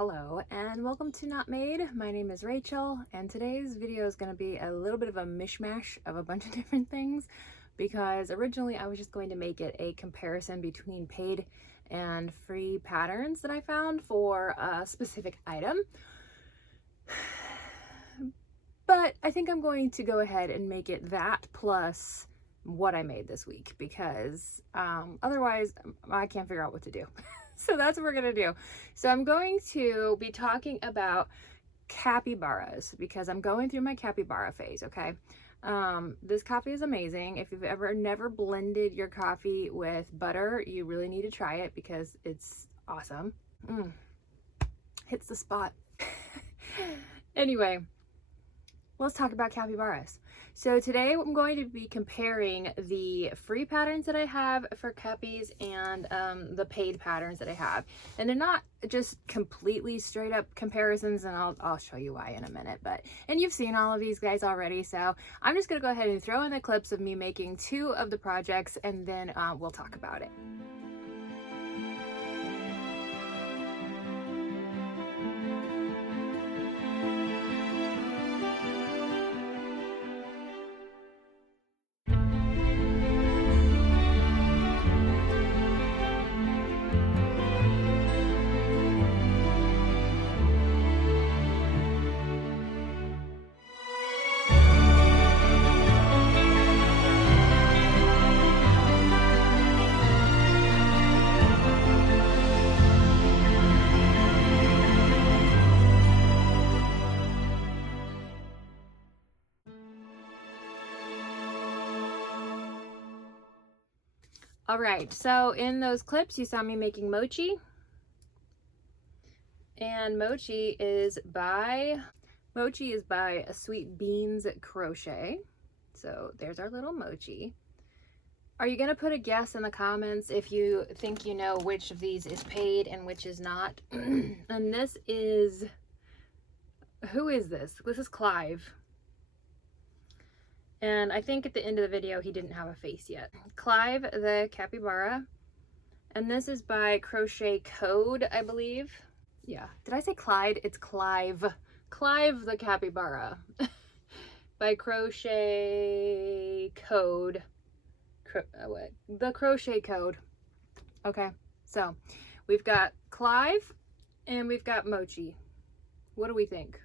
Hello and welcome to Not Made. My name is Rachel and today's video is going to be a little bit of a mishmash of a bunch of different things because originally I was just going to make it a comparison between paid and free patterns that I found for a specific item. But I think I'm going to go ahead and make it that plus what I made this week because otherwise I can't figure out what to do. So that's what we're gonna do. So I'm going to be talking about capybaras because I'm going through my capybara phase, okay? This coffee is amazing. If you've ever never blended your coffee with butter, you really need to try it because it's awesome. Hits the spot. Anyway, let's talk about capybaras. So today I'm going to be comparing the free patterns that I have for cappies and the paid patterns that I have. And they're not just completely straight up comparisons, and I'll show you why in a minute. And you've seen all of these guys already, so I'm just gonna go ahead and throw in the clips of me making 2 of the projects and then we'll talk about it. All right, so in those clips you saw me making mochi, and mochi is by a Sweet Beans Crochet. So there's our little mochi. Are you gonna put a guess in the comments if you think you know which of these is paid and which is not? And this is, who is this? This is Clive. And I think at the end of the video, he didn't have a face yet. Clive the capybara. And this is by Crochet Code, I believe. Yeah, did I say Clyde? It's Clive. Clive the capybara by Crochet Code. The Crochet Code. Okay, so we've got Clive and we've got Mochi. What do we think?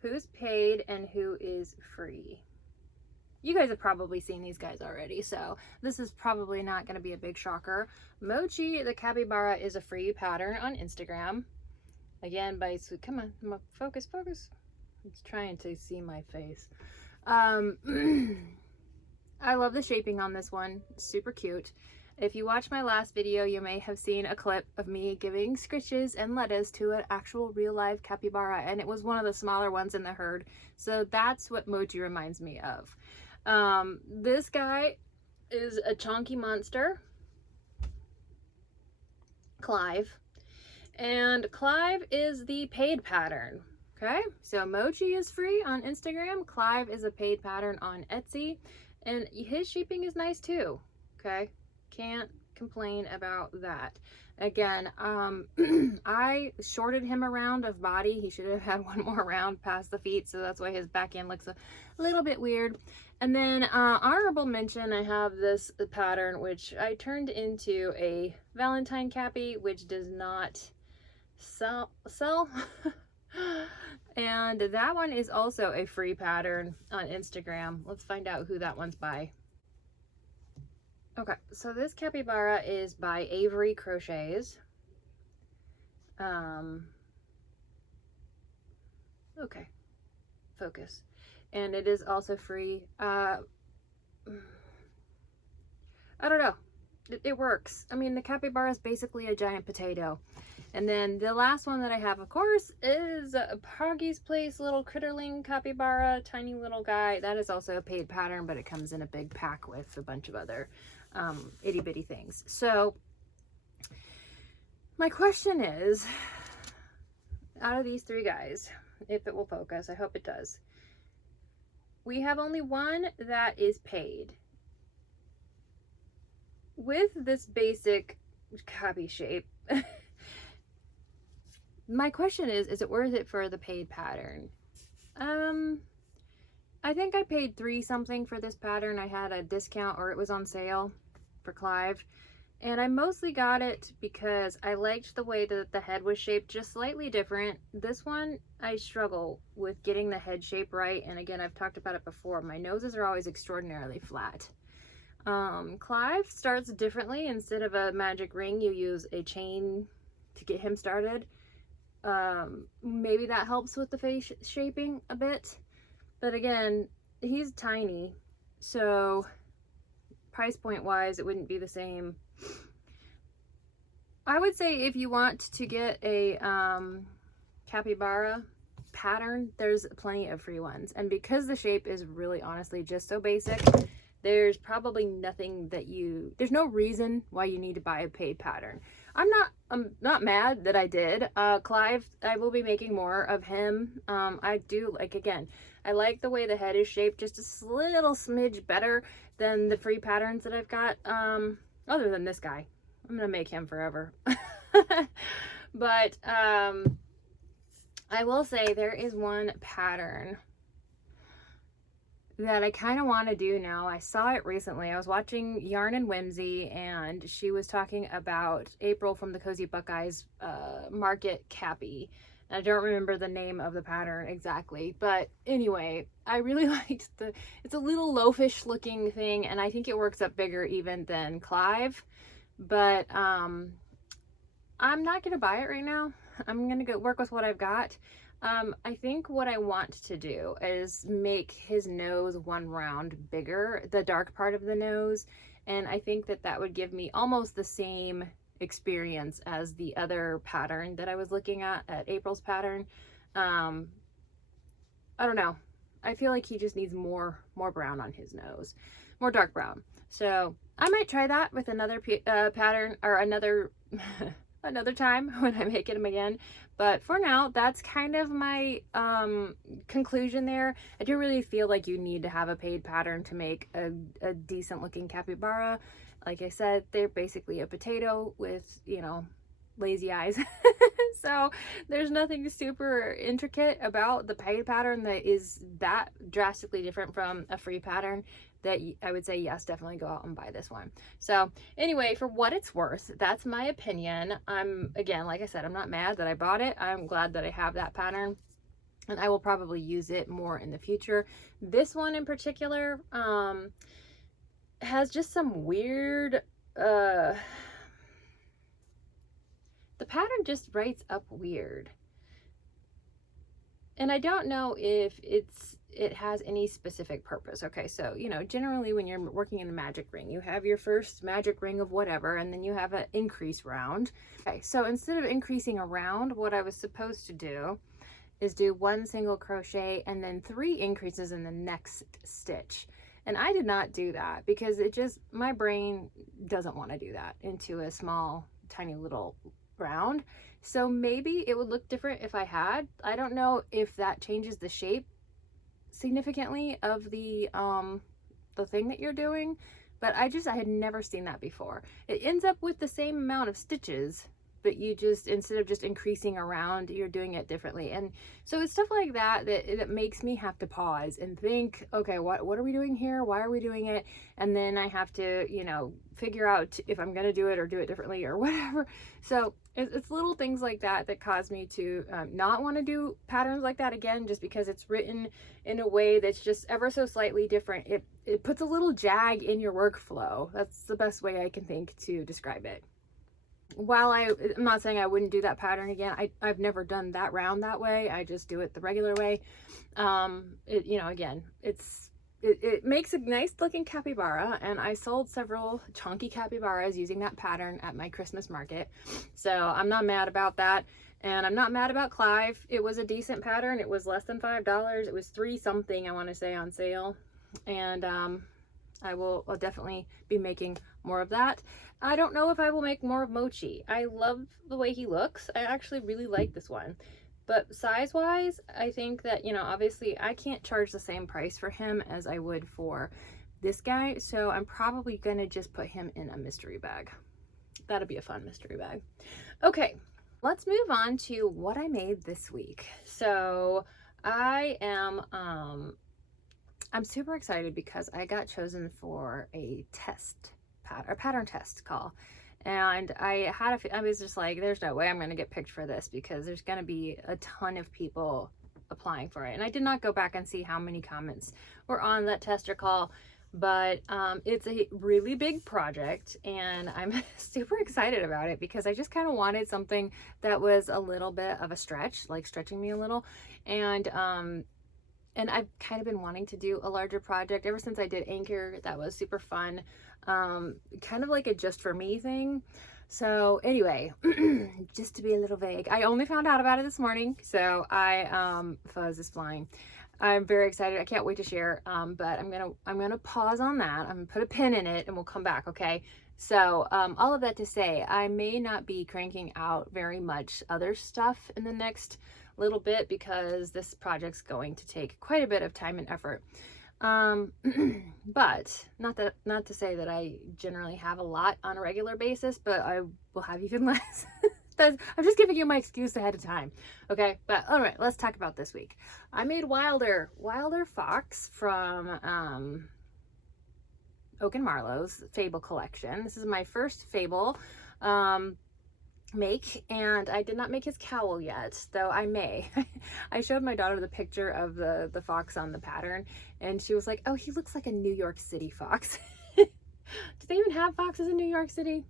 Who's paid and who is free? You guys have probably seen these guys already, so this is probably not going to be a big shocker. Mochi the capybara is a free pattern on Instagram. Again, by Sweet. Come on, focus. It's trying to see my face. I love the shaping on this one. It's super cute. If you watched my last video, you may have seen a clip of me giving scritches and lettuce to an actual real live capybara, and it was one of the smaller ones in the herd. So that's what Mochi reminds me of. This guy is a chunky monster, Clive, and Clive is the paid pattern. Okay, so Mochi is free on Instagram, Clive is a paid pattern on Etsy, and his shaping is nice too. Okay, can't complain about that. Again, I shorted him a round of body. He should have had one more round past the feet, so that's why his back end looks a little bit weird. And then honorable mention, I have this pattern which I turned into a Valentine cappy, which does not sell. And that one is also a free pattern on Instagram. Let's find out who that one's by. Okay, so this capybara is by Avery Crochets. Okay, focus. And it is also free. I don't know. It works. I mean, the capybara is basically a giant potato. And then the last one that I have, of course, is Poggy's Place little critterling capybara, tiny little guy. That is also a paid pattern, but it comes in a big pack with a bunch of other itty bitty things. So my question is, out of these 3 guys, if it will focus, I hope it does, we have only one that is paid. With this basic copy shape, my question is it worth it for the paid pattern? I think I paid $3 something for this pattern. I had a discount, or it was on sale for Clive. And I mostly got it because I liked the way that the head was shaped, just slightly different. This one, I struggle with getting the head shape right. And again, I've talked about it before. My noses are always extraordinarily flat. Clive starts differently. Instead of a magic ring, you use a chain to get him started. Maybe that helps with the face shaping a bit. But again, he's tiny, so price point wise, it wouldn't be the same. I would say if you want to get a capybara pattern, there's plenty of free ones. And because the shape is really honestly just so basic, there's probably nothing that there's no reason why you need to buy a paid pattern. I'm not mad that I did. Clive, I will be making more of him. I do like, again, I like the way the head is shaped just a little smidge better than the free patterns that I've got. Other than this guy, I'm gonna make him forever. But I will say there is one pattern that I kind of want to do now. I saw it recently. I was watching Yarn and Whimsy, and she was talking about April from the Cozy Buckeyes Market Cappy. I don't remember the name of the pattern exactly, but anyway, I really liked it's a little loafish looking thing, and I think it works up bigger even than Clive, but I'm not going to buy it right now. I'm going to go work with what I've got. I think what I want to do is make his nose one round bigger, the dark part of the nose, and I think that that would give me almost the same experience as the other pattern that I was looking at April's pattern. I don't know. I feel like he just needs more brown on his nose, more dark brown. So I might try that with another pattern, or another another time when I make him again. But for now, that's kind of my conclusion there. I do really feel like you need to have a paid pattern to make a decent looking capybara. Like I said, they're basically a potato with, you know, lazy eyes. So there's nothing super intricate about the paid pattern that is that drastically different from a free pattern that I would say, yes, definitely go out and buy this one. So anyway, for what it's worth, that's my opinion. Again, like I said, I'm not mad that I bought it. I'm glad that I have that pattern, and I will probably use it more in the future. This one in particular has just some weird, the pattern just writes up weird. And I don't know if it has any specific purpose. Okay, so, you know, generally when you're working in a magic ring, you have your first magic ring of whatever, and then you have an increase round. Okay, so instead of increasing a round, what I was supposed to do is do 1 single crochet and then 3 increases in the next stitch. And I did not do that because my brain doesn't want to do that into a small, tiny little round. So maybe it would look different if I had. I don't know if that changes the shape significantly of the thing that you're doing, but I had never seen that before. It ends up with the same amount of stitches, but you just, instead of just increasing around, you're doing it differently. And so it's stuff like that that makes me have to pause and think, okay, what are we doing here? Why are we doing it? And then I have to, you know, figure out if I'm going to do it or do it differently or whatever. So it's little things like that that cause me to not want to do patterns like that again, just because it's written in a way that's just ever so slightly different. It puts a little jag in your workflow. That's the best way I can think to describe it. While I'm not saying I wouldn't do that pattern again, I've never done that round that way. I just do it the regular way. You know, again, it makes a nice looking capybara, and I sold several chunky capybaras using that pattern at my Christmas market. So I'm not mad about that. And I'm not mad about Clive. It was a decent pattern. It was less than $5. It was $3 something, I want to say, on sale. And I'll definitely be making more of that. I don't know if I will make more of Mochi. I love the way he looks. I actually really like this one. But size-wise, I think that, you know, obviously I can't charge the same price for him as I would for this guy. So I'm probably going to just put him in a mystery bag. That'll be a fun mystery bag. Okay. Let's move on to what I made this week. So I am I'm super excited because I got chosen for a pattern test call. And I was just like, there's no way I'm going to get picked for this because there's going to be a ton of people applying for it. And I did not go back and see how many comments were on that tester call, but it's a really big project and I'm super excited about it because I just kind of wanted something that was a little bit of a stretch, like stretching me a little. And I've kind of been wanting to do a larger project ever since I did Anchor. That was super fun. Kind of like a just for me thing. So anyway, just to be a little vague, I only found out about it this morning. So fuzz is flying. I'm very excited. I can't wait to share. But I'm gonna pause on that. I'm gonna put a pin in it and we'll come back. Okay. So all of that to say, I may not be cranking out very much other stuff in the next little bit because this project's going to take quite a bit of time and effort. But not to say that I generally have a lot on a regular basis, but I will have even less. I'm just giving you my excuse ahead of time. Okay, but all right, let's talk about this week. I made Wilder Fox from Oak and Marlowe's Fable collection. This is my first Fable make, and I did not make his cowl yet, though I may. I showed my daughter the picture of the fox on the pattern, and she was like, oh, he looks like a New York City fox. Do they even have foxes in New York City?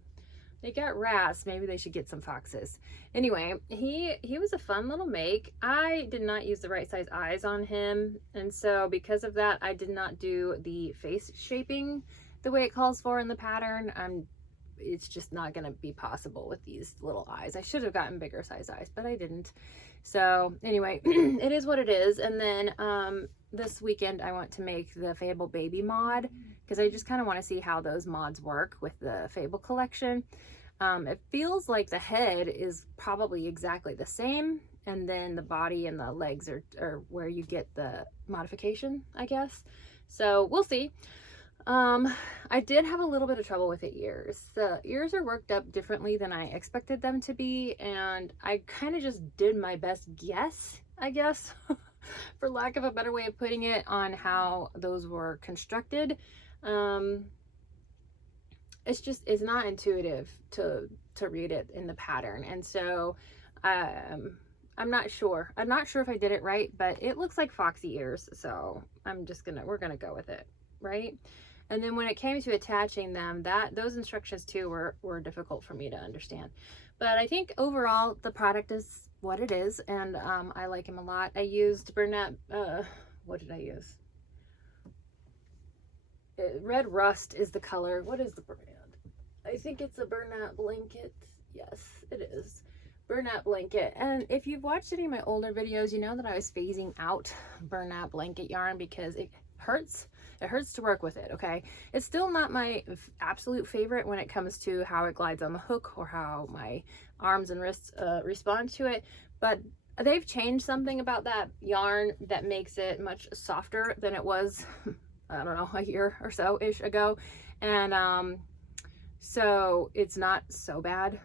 They got rats. Maybe they should get some foxes. Anyway, he was a fun little make. I did not use the right size eyes on him, and so because of that, I did not do the face shaping the way it calls for in the pattern. It's just not going to be possible with these little eyes. I should have gotten bigger size eyes, but I didn't. So anyway, it is what it is. And then this weekend I want to make the Fable Baby mod because I just kind of want to see how those mods work with the Fable collection. It feels like the head is probably exactly the same, and then the body and the legs are where you get the modification, I guess. So we'll see. I did have a little bit of trouble with the ears. The ears are worked up differently than I expected them to be, and I kind of just did my best guess, I guess, for lack of a better way of putting it, on how those were constructed. It's not intuitive to read it in the pattern, and so I'm not sure if I did it right, but it looks like foxy ears, so we're gonna go with it, right? And then when it came to attaching them, those instructions too were difficult for me to understand. But I think overall the product is what it is, and I like him a lot. I used Bernat, what did I use? Red Rust is the color. What is the brand? I think it's a Bernat blanket. Yes, it is. Bernat blanket. And if you've watched any of my older videos, you know that I was phasing out Bernat blanket yarn because it hurts. It hurts to work with it, okay? It's still not my absolute favorite when it comes to how it glides on the hook or how my arms and wrists respond to it, but they've changed something about that yarn that makes it much softer than it was, I don't know, a year or so-ish ago. And so it's not so bad.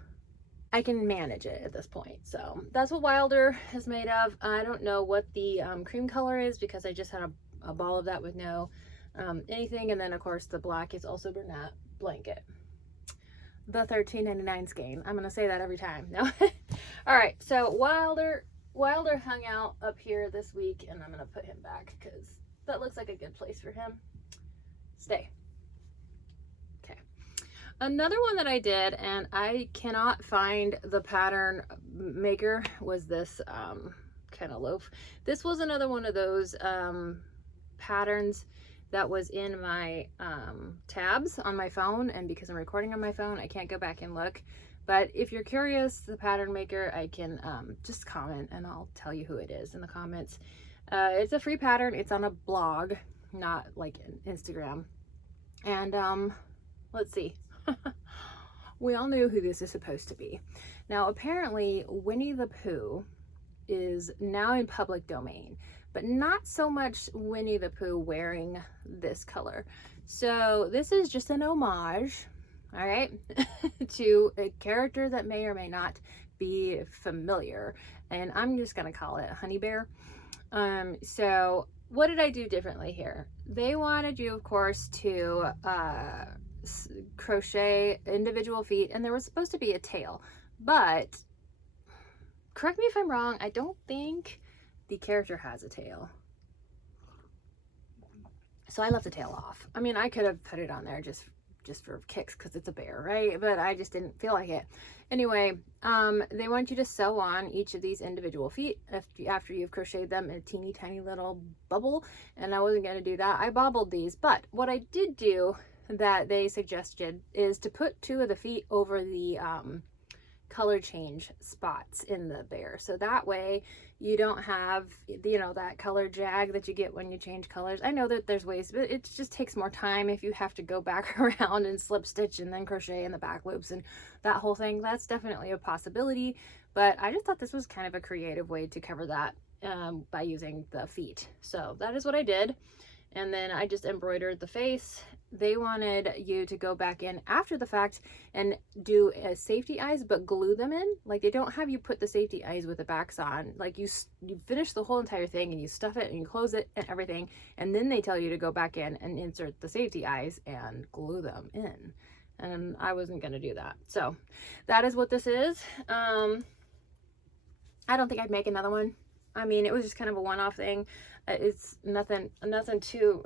I can manage it at this point. So that's what Wilder is made of. I don't know what the cream color is because I just had a ball of that with no anything, and then of course the black is also Bernat blanket, the $13.99 skein. I'm gonna say that every time. No. All right, so Wilder hung out up here this week, and I'm gonna put him back because that looks like a good place for him. Stay. Okay, another one that I did and I cannot find the pattern maker was this kind of loaf. This was another one of those patterns that was in my tabs on my phone, and because I'm recording on my phone I can't go back and look. But if you're curious, the pattern maker, I can just comment and I'll tell you who it is in the comments. It's a free pattern. It's on a blog, not like Instagram. And let's see. We all knew who this is supposed to be. Now apparently Winnie the Pooh is now in public domain, but not so much Winnie the Pooh wearing this color. So this is just an homage, all right, to a character that may or may not be familiar, and I'm just gonna call it Honey Bear. So what did I do differently here? They wanted you, of course, to crochet individual feet, and there was supposed to be a tail, but correct me if I'm wrong, I don't think the character has a tail. So I left the tail off. I mean, I could have put it on there just for kicks because it's a bear, right? But I just didn't feel like it. Anyway, they want you to sew on each of these individual feet after you've crocheted them in a teeny tiny little bubble, and I wasn't going to do that. I bobbled these, but what I did do that they suggested is to put 2 of the feet over the color change spots in the bear, so that way you don't have, you know, that color jag that you get when you change colors. I know that there's ways, but it just takes more time if you have to go back around and slip stitch and then crochet in the back loops and that whole thing. That's definitely a possibility, but I just thought this was kind of a creative way to cover that by using the feet. So that is what I did. And then I just embroidered the face. They wanted you to go back in after the fact and do safety eyes, but glue them in. Like, they don't have you put the safety eyes with the backs on. Like, you finish the whole entire thing and you stuff it and you close it and everything, and then they tell you to go back in and insert the safety eyes and glue them in. And I wasn't going to do that. So that is what this is. I don't think I'd make another one. I mean, it was just kind of a one-off thing. It's nothing too,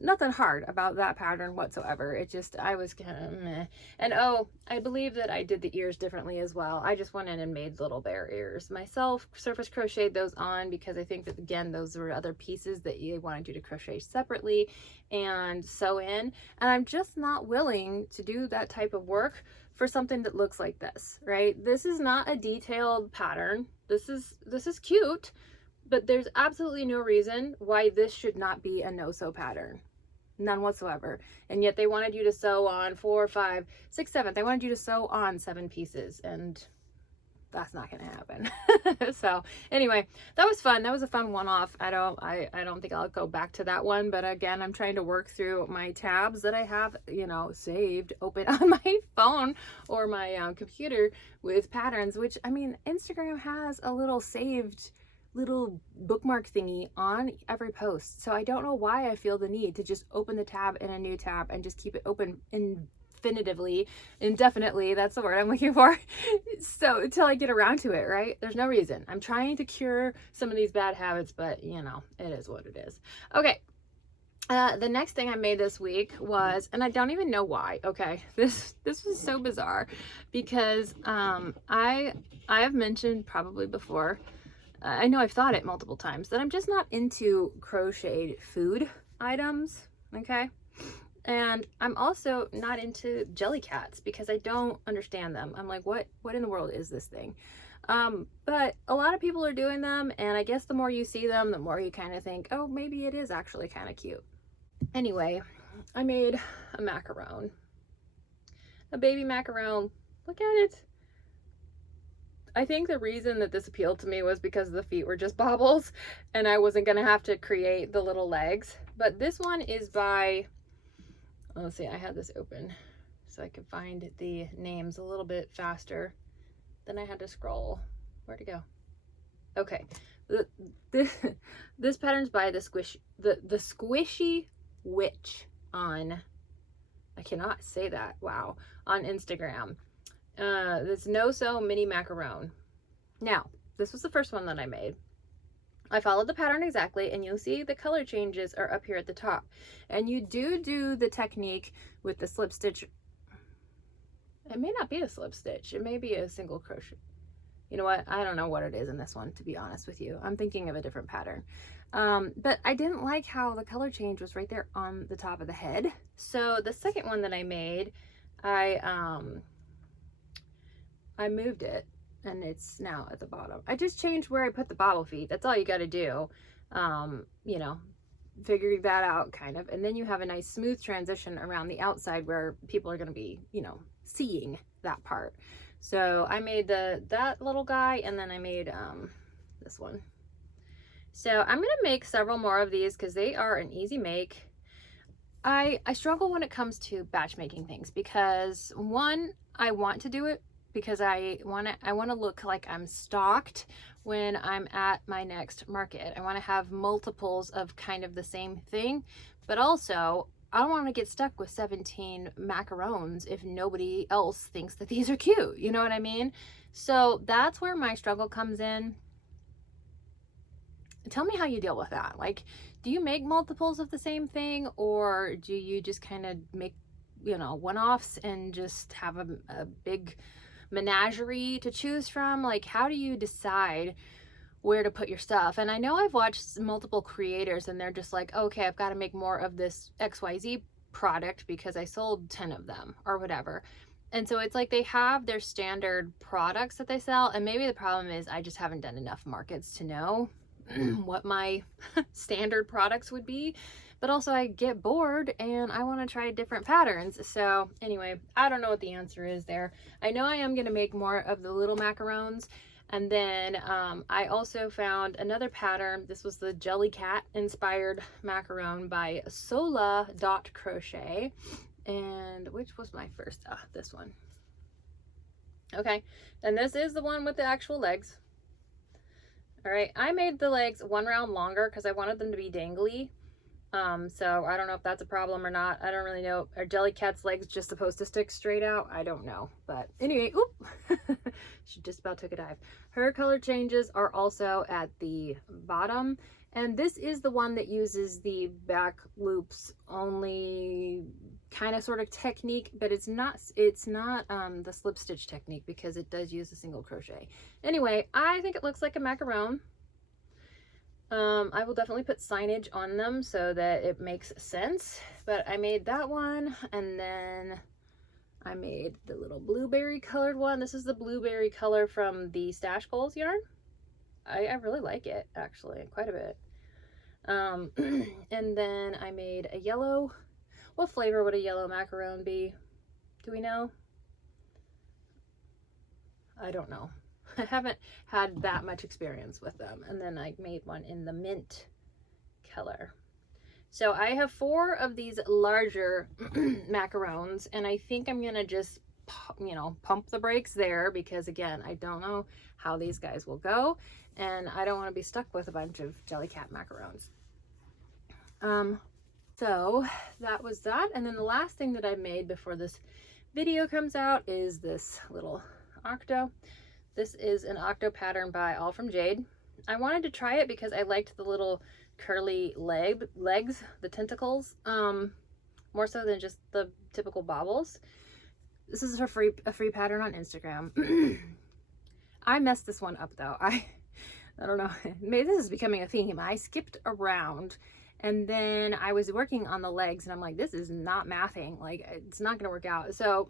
nothing hard about that pattern whatsoever. It just, I was kind of meh. And oh, I believe that I did the ears differently as well. I just went in and made little bear ears myself, surface crocheted those on, because I think that, again, those were other pieces that they wanted you to crochet separately and sew in. And I'm just not willing to do that type of work for something that looks like this, right? This is not a detailed pattern. This is cute, but there's absolutely no reason why this should not be a no-sew pattern. None whatsoever. And yet they wanted you to sew on 4, 5, 6, 7. They wanted you to sew on 7 pieces, and that's not going to happen. So anyway, that was fun. That was a fun one-off. I don't think I'll go back to that one, but again, I'm trying to work through my tabs that I have, you know, saved open on my phone or my computer with patterns, which, I mean, Instagram has a little saved little bookmark thingy on every post. So I don't know why I feel the need to just open the tab in a new tab and just keep it open indefinitely, that's the word I'm looking for. So until I get around to it, right? There's no reason. I'm trying to cure some of these bad habits, but you know, it is what it is. Okay. The next thing I made this week was, and I don't even know why. Okay. This was so bizarre because, I have mentioned probably before, I know I've thought it multiple times, that I'm just not into crocheted food items, okay? And I'm also not into jelly cats because I don't understand them. I'm like, what in the world is this thing? But a lot of people are doing them, and I guess the more you see them, the more you kind of think, oh, maybe it is actually kind of cute. Anyway, I made a macaron. A baby macaron. Look at it. I think the reason that this appealed to me was because the feet were just bobbles and I wasn't going to have to create the little legs. But this one is by, let's see, I had this open so I could find the names a little bit faster. Then I had to scroll. Where'd it go? Okay. This pattern's by the Squishy Witch on, I cannot say that, wow, on Instagram. This no-sew mini macaron. Now, this was the first one that I made. I followed the pattern exactly, and you'll see the color changes are up here at the top. And you do the technique with the slip stitch. It may not be a slip stitch. It may be a single crochet. You know what? I don't know what it is in this one, to be honest with you. I'm thinking of a different pattern. But I didn't like how the color change was right there on the top of the head. So the second one that I made, I moved it and it's now at the bottom. I just changed where I put the bobble feet. That's all you got to do. You know, figure that out kind of. And then you have a nice smooth transition around the outside where people are going to be, you know, seeing that part. So I made that little guy, and then I made this one. So I'm going to make several more of these because they are an easy make. I struggle when it comes to batch making things because, one, I want to do it because I want to look like I'm stocked when I'm at my next market. I want to have multiples of kind of the same thing, but also I don't want to get stuck with 17 macarons if nobody else thinks that these are cute. You know what I mean? So that's where my struggle comes in. Tell me how you deal with that. Like, do you make multiples of the same thing, or do you just kind of make, you know, one-offs and just have a big menagerie to choose from? Like, how do you decide where to put your stuff? And I know I've watched multiple creators and they're just like, okay, I've got to make more of this XYZ product because I sold 10 of them or whatever. And so it's like they have their standard products that they sell, and maybe the problem is I just haven't done enough markets to know what my standard products would be. But also I get bored and I want to try different patterns. So anyway, I don't know what the answer is there. I know I am going to make more of the little macarons. And then I also found another pattern. This was the Jelly Cat inspired macaron by Sola.Crochet. And which was my first? This one. Okay. And this is the one with the actual legs. All right. I made the legs one round longer because I wanted them to be dangly. So I don't know if that's a problem or not. I don't really know. Are Jelly Cat's legs just supposed to stick straight out? I don't know. But anyway, oop, she just about took a dive. Her color changes are also at the bottom. And this is the one that uses the back loops only kind of sort of technique, but it's not the slip stitch technique because it does use a single crochet. Anyway, I think it looks like a macaron. I will definitely put signage on them so that it makes sense, but I made that one, and then I made the little blueberry colored one. This is the blueberry color from the Stash Goals yarn. I really like it, actually, quite a bit. And then I made a yellow. What flavor would a yellow macaron be? Do we know? I don't know. I haven't had that much experience with them. And then I made one in the mint color. So I have 4 of these larger macarons, and I think I'm gonna just, you know, pump the brakes there because again, I don't know how these guys will go, and I don't want to be stuck with a bunch of Jelly Cat macarons. So that was that. And then the last thing that I made before this video comes out is this little octo. This is an octo pattern by All From Jade. I wanted to try it because I liked the little curly legs, the tentacles, more so than just the typical bobbles. This is a free pattern on Instagram. I messed this one up though. I don't know. Maybe this is becoming a theme. I skipped around, and then I was working on the legs and I'm like, this is not mathing. Like, it's not gonna work out. So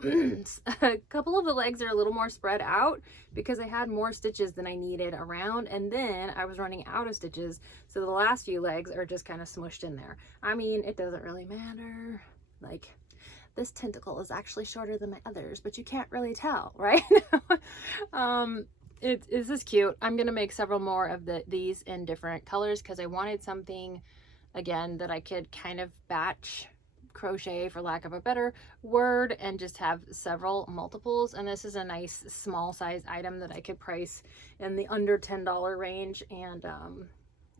a couple of the legs are a little more spread out because I had more stitches than I needed around, and then I was running out of stitches. So the last few legs are just kind of smushed in there. I mean, it doesn't really matter. Like, this tentacle is actually shorter than my others, but you can't really tell, right? This is cute. I'm gonna make several more of these in different colors because I wanted something, again, that I could kind of batch crochet, for lack of a better word, and just have several multiples. And this is a nice small size item that I could price in the under $10 range, and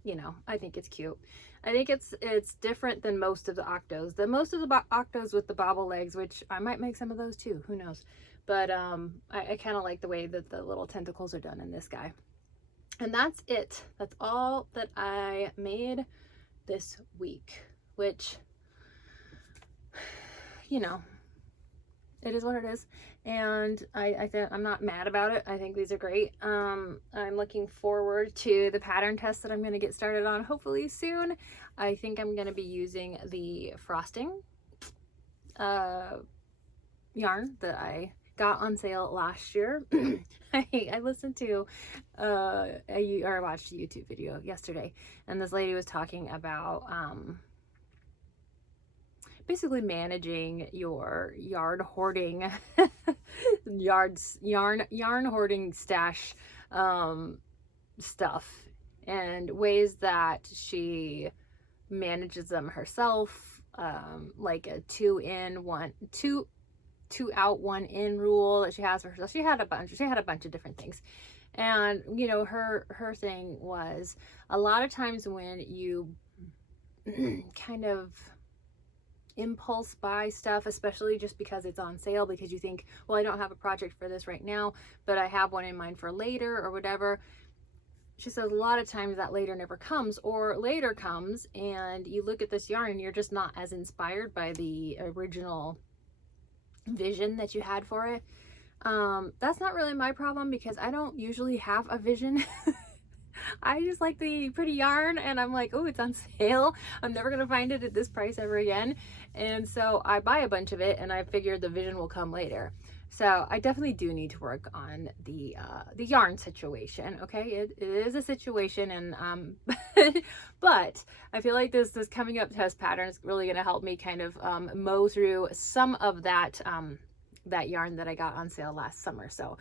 you know, I think it's cute. I think it's different than most of the octos. Most of the octos with the bobble legs, which I might make some of those too, who knows. But I kind of like the way that the little tentacles are done in this guy. And that's it. That's all that I made this week, which, you know, it is what it is. And I'm not mad about it. I think these are great. I'm looking forward to the pattern test that I'm going to get started on hopefully soon. I think I'm going to be using the frosting yarn that I got on sale last year. I listened to or I watched a YouTube video yesterday, and this lady was talking about basically managing your yard hoarding yarn hoarding stash stuff, and ways that she manages them herself, like a 2-in-1 2 out 1 in rule that she has for herself. She had a bunch of different things. And you know, her thing was a lot of times when you kind of impulse buy stuff, especially just because it's on sale, because you think, well, I don't have a project for this right now, but I have one in mind for later or whatever. She says a lot of times that later never comes, or later comes and you look at this yarn and you're just not as inspired by the original vision that you had for it. That's not really my problem, because I don't usually have a vision. I just like the pretty yarn, and I'm like, oh, it's on sale. I'm never going to find it at this price ever again. And so I buy a bunch of it, and I figured the vision will come later. So I definitely do need to work on the yarn situation. Okay, it is a situation, and but I feel like this coming up test pattern is really going to help me kind of mow through some of that that yarn that I got on sale last summer. So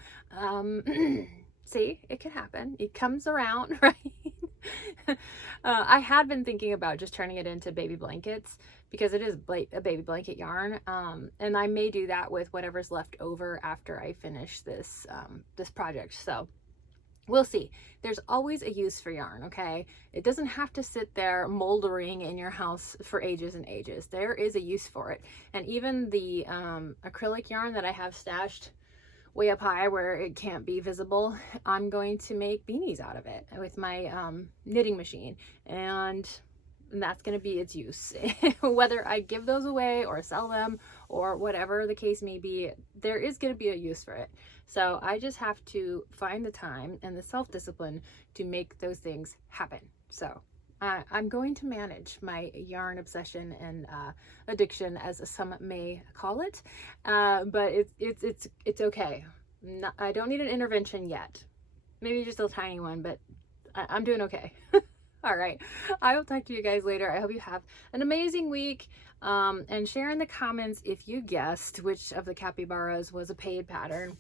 see, it can happen. It comes around, right? I had been thinking about just turning it into baby blankets, because it is a baby blanket yarn. And I may do that with whatever's left over after I finish this, this project. So we'll see. There's always a use for yarn, okay? It doesn't have to sit there moldering in your house for ages and ages. There is a use for it. And even the acrylic yarn that I have stashed way up high where it can't be visible, I'm going to make beanies out of it with my knitting machine, and that's going to be its use. Whether I give those away or sell them or whatever the case may be, there is going to be a use for it. So I just have to find the time and the self-discipline to make those things happen. So I'm going to manage my yarn obsession and addiction, as some may call it, but it's okay. I don't need an intervention yet. Maybe just a tiny one, but I'm doing okay. All right, I will talk to you guys later. I hope you have an amazing week, and share in the comments if you guessed which of the capybaras was a paid pattern.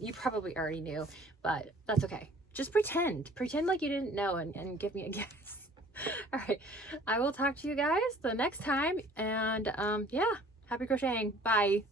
You probably already knew, but that's okay. Just pretend like you didn't know, and give me a guess. All right, I will talk to you guys the next time, and yeah, happy crocheting. Bye.